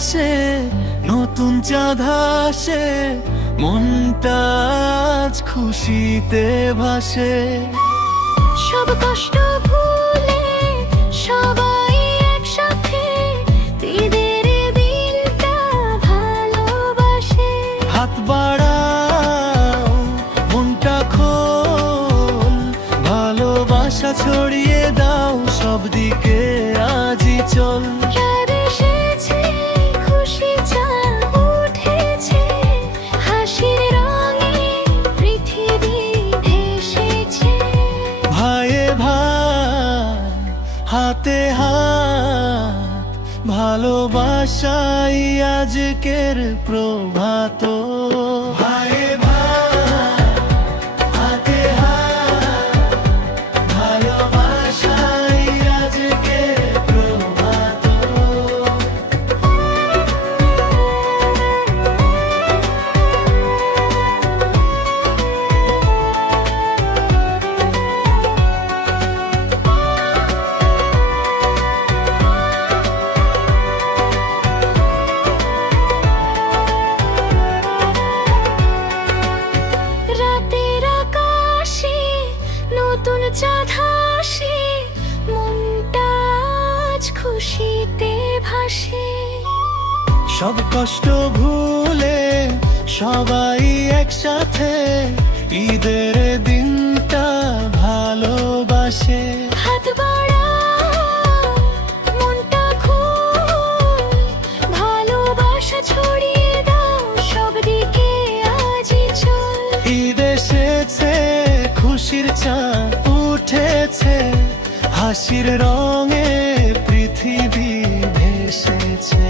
আকাশে নতুন চাঁদ আসে, মনটা আজ খুশিতে ভাসে। সব কষ্ট ভুলে সবাই একসাথে ঈদের দিনটা ভালোবাসে। হাত বাড়াও, মনটা খোল, ভালোবাসা ছড়িয়ে দাও সব দিকে, আজই চল। চাঁদ এসেছে, খুশি চাঁদ উঠেছে, হাসির রঙে পৃথিবী ভেসেছে। ভাইয়ে ভাই, হাতে হাত, ভালোবাসাই আজকের প্রভাত। ভাইয়ে ভাই, হাতে হাত, ভালোবাসাই আজকের প্রভাত। রাতের আকাশে নতুন চাঁদ আসে, মনটা আজ খুশিতে ভাসে। সব কষ্ট ভুলে সবাই একসাথে ঈদের দিনটা ভালোবাসে। হাত বাড়াও, মনটা খোল, ভালোবাসা ছড়িয়ে দাও সব দিকে, আজই চল। ঈদ এসেছে, খুশির চাঁদ উঠেছে, হাসির রঙে পৃথিবী ভেসেছে।